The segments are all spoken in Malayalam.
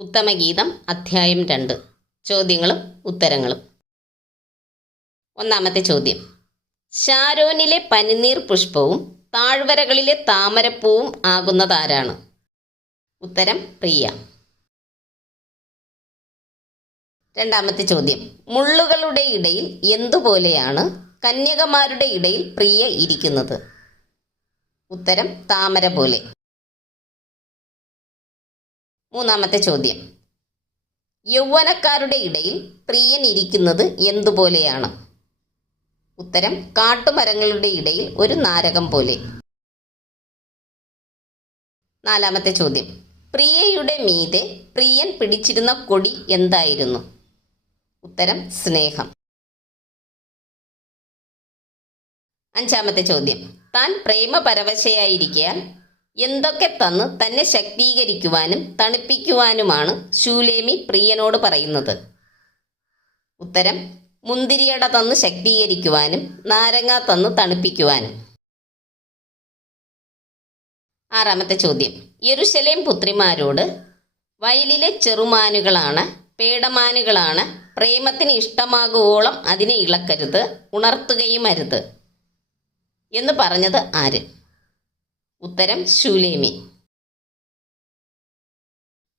ഉത്തമഗീതം അധ്യായം രണ്ട്. ചോദ്യങ്ങളും ഉത്തരങ്ങളും. ഒന്നാമത്തെ ചോദ്യം. ഷാരോനിലെ പനിനീർ പുഷ്പവും താഴ്വരകളിലെ താമരപ്പൂവും ആകുന്നതാരാണ്? ഉത്തരം പ്രിയ. രണ്ടാമത്തെ ചോദ്യം. മുള്ളുകളുടെ ഇടയിൽ എന്തുപോലെയാണ് കന്യകമാരുടെ ഇടയിൽ പ്രിയ ഇരിക്കുന്നത്? ഉത്തരം താമര പോലെ. മൂന്നാമത്തെ ചോദ്യം. യൗവനക്കാരുടെ ഇടയിൽ പ്രിയൻ ഇരിക്കുന്നത് എന്തുപോലെയാണ്? ഉത്തരം കാട്ടുമരങ്ങളുടെ ഇടയിൽ ഒരു നാരകം പോലെ. നാലാമത്തെ ചോദ്യം. പ്രിയയുടെ മീതെ പ്രിയൻ പിടിച്ചിരുന്ന കൊടി എന്തായിരുന്നു? ഉത്തരം സ്നേഹം. അഞ്ചാമത്തെ ചോദ്യം. താൻ പ്രേമപരവശയായിരിക്കാൻ എന്തൊക്കെ തന്ന് തന്നെ ശക്തീകരിക്കുവാനും തണുപ്പിക്കുവാനുമാണ് ശൂലേമി പ്രിയനോട് പറയുന്നത്. ഉത്തരം മുന്തിരിയട തന്ന് ശക്തീകരിക്കുവാനും നാരങ്ങ തന്ന് തണുപ്പിക്കുവാനും. ആറാമത്തെ ചോദ്യം. യെരുശലേം പുത്രിമാരോട് വയലിലെ ചെറുമാനുകളാണ് പേടമാനുകളാണ് പ്രേമത്തിന് ഇഷ്ടമാകുവോളം അതിനെ ഇളക്കരുത് ഉണർത്തുകയും അരുത്. എന്ന് പറഞ്ഞത് ആര്? ഉത്തരം ശൂലേമി.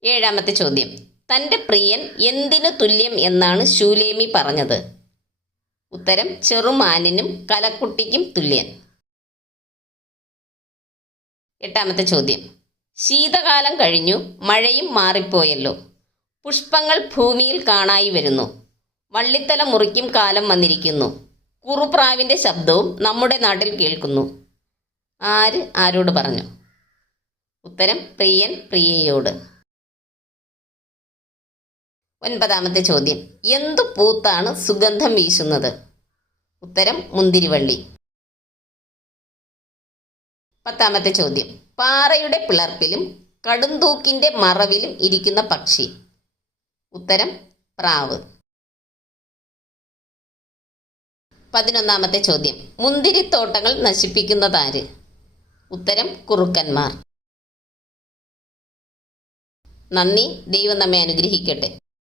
ഏഴാമത്തെ ചോദ്യം. തന്റെ പ്രിയൻ എന്തിനു തുല്യം എന്നാണ് ശൂലേമി പറഞ്ഞത്. ഉത്തരം ചെറുമാനിനും കലക്കുട്ടിക്കും തുല്യൻ. എട്ടാമത്തെ ചോദ്യം. ശീതകാലം കഴിഞ്ഞു മഴയും മാറിപ്പോയല്ലോ. പുഷ്പങ്ങൾ ഭൂമിയിൽ കാണായി വരുന്നു. വള്ളിത്തല മുറിക്കും കാലം വന്നിരിക്കുന്നു. കുറുപ്രാവിന്റെ ശബ്ദവും നമ്മുടെ നാട്ടിൽ കേൾക്കുന്നു. ആര് ആരോട് പറഞ്ഞു? ഉത്തരം പ്രിയൻ പ്രിയയോട്. ഒൻപതാമത്തെ ചോദ്യം. എന്തു പൂത്താണ് സുഗന്ധം വീശുന്നത്? ഉത്തരം മുന്തിരിവള്ളി. പത്താമത്തെ ചോദ്യം. പാറയുടെ പിളർപ്പിലും കടുന്തൂക്കിന്റെ മറവിലും ഇരിക്കുന്ന പക്ഷി. ഉത്തരം പ്രാവ്. പതിനൊന്നാമത്തെ ചോദ്യം. മുന്തിരിത്തോട്ടങ്ങൾ നശിപ്പിക്കുന്നതാര്? ഉത്തരം കുറുക്കന്മാർ. നന്ദി. ദൈവം നമ്മെ അനുഗ്രഹിക്കട്ടെ.